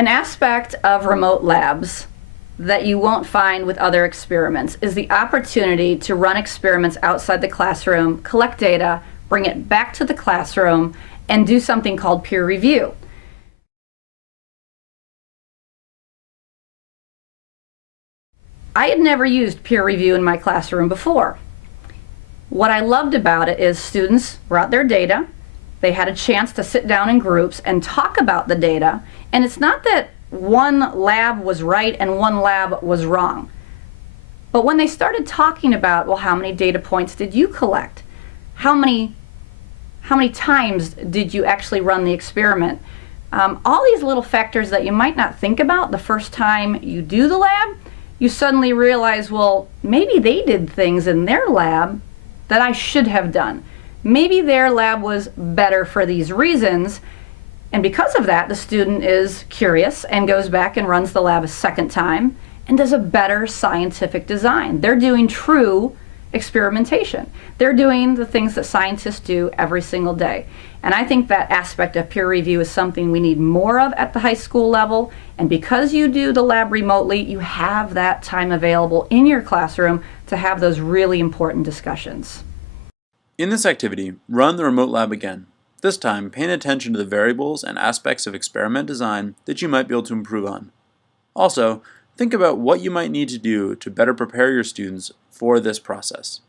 An aspect of remote labs that you won't find with other experiments is the opportunity to run experiments outside the classroom, collect data, bring it back to the classroom, and do something called peer review. I had never used peer review in my classroom before. What I loved about it is students brought their data, they had a chance to sit down in groups and talk about the data, and it's not that one lab was right and one lab was wrong. But when they started talking about, well, how many data points did you collect? How many times did you actually run the experiment? All these little factors that you might not think about the first time you do the lab, you suddenly realize, well, maybe they did things in their lab that I should have done. Maybe their lab was better for these reasons, and because of that, the student is curious and goes back and runs the lab a second time and does a better scientific design. They're doing true experimentation. They're doing the things that scientists do every single day. And I think that aspect of peer review is something we need more of at the high school level. And because you do the lab remotely, you have that time available in your classroom to have those really important discussions. In this activity, run the remote lab again. This time, paying attention to the variables and aspects of experiment design that you might be able to improve on. Also, think about what you might need to do to better prepare your students for this process.